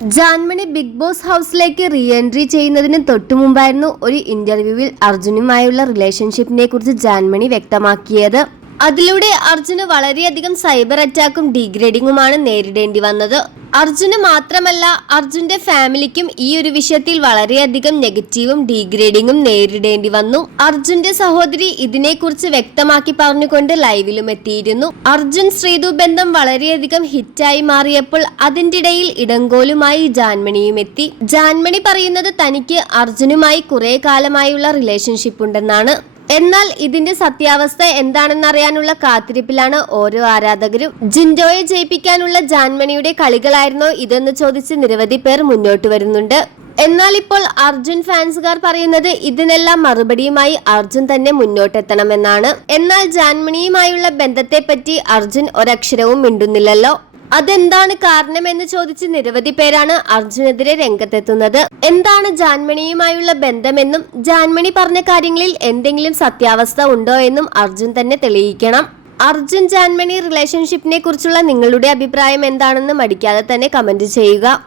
Jaanmoni Bigg Boss ഹൗസിലേക്ക് reentry ചെയ്യുന്നതിന് തൊട്ടു മുമ്പായിരുന്നു ഒരു ഇന്റർവ്യൂവിൽ അർജുനുമായുള്ള റിലേഷൻഷിപ്പിനെ കുറിച്ച് ജാൻമണി വ്യക്തമാക്കിയത്. അതിലൂടെ അർജുന് വളരെയധികം സൈബർ അറ്റാക്കും ഡീഗ്രേഡിങ്ങുമാണ് നേരിടേണ്ടി വന്നത്. അർജുന് മാത്രമല്ല, അർജുന്റെ ഫാമിലിക്കും ഈ ഒരു വിഷയത്തിൽ വളരെയധികം നെഗറ്റീവും ഡീഗ്രേഡിങ്ങും നേരിടേണ്ടി വന്നു. അർജുന്റെ സഹോദരി ഇതിനെക്കുറിച്ച് വ്യക്തമാക്കി പറഞ്ഞുകൊണ്ട് ലൈവിലും എത്തിയിരുന്നു. അർജുൻ ശ്രീതു ബന്ധം വളരെയധികം ഹിറ്റായി മാറിയപ്പോൾ അതിന്റെ ഇടയിൽ ഇടങ്കോലുമായി ജാൻമണിയും എത്തി. ജാൻമണി പറയുന്നത് തനിക്ക് അർജുനുമായി കുറെ കാലമായുള്ള റിലേഷൻഷിപ്പ് ഉണ്ടെന്നാണ്. എന്നാൽ ഇതിന്റെ സത്യാവസ്ഥ എന്താണെന്നറിയാനുള്ള കാത്തിരിപ്പിലാണ് ഓരോ ആരാധകരും. ജിൻഡോയെ ജയിപ്പിക്കാനുള്ള ജാൻമണിയുടെ കളികളായിരുന്നോ ഇതെന്ന് ചോദിച്ച് നിരവധി പേർ മുന്നോട്ട് വരുന്നുണ്ട്. എന്നാൽ ഇപ്പോൾ അർജുൻ ഫാൻസുകാർ പറയുന്നത് ഇതിനെല്ലാം മറുപടിയുമായി അർജുൻ തന്നെ മുന്നോട്ടെത്തണമെന്നാണ്. എന്നാൽ ജാൻമണിയുമായുള്ള ബന്ധത്തെപ്പറ്റി അർജുൻ ഒരക്ഷരവും മിണ്ടുന്നില്ലല്ലോ. അതെന്താണ് കാരണമെന്ന് ചോദിച്ച് നിരവധി പേരാണ് അർജുനെതിരെ രംഗത്തെത്തുന്നത്. എന്താണ് ജാൻമണിയുമായുള്ള ബന്ധമെന്നും ജാൻമണി പറഞ്ഞ കാര്യങ്ങളിൽ എന്തെങ്കിലും സത്യാവസ്ഥ ഉണ്ടോ എന്നും അർജുൻ തന്നെ തെളിയിക്കണം. അർജുൻ ജാൻമണി റിലേഷൻഷിപ്പിനെ കുറിച്ചുള്ള നിങ്ങളുടെ അഭിപ്രായം എന്താണെന്ന് മടിക്കാതെ തന്നെ കമന്റ് ചെയ്യുക.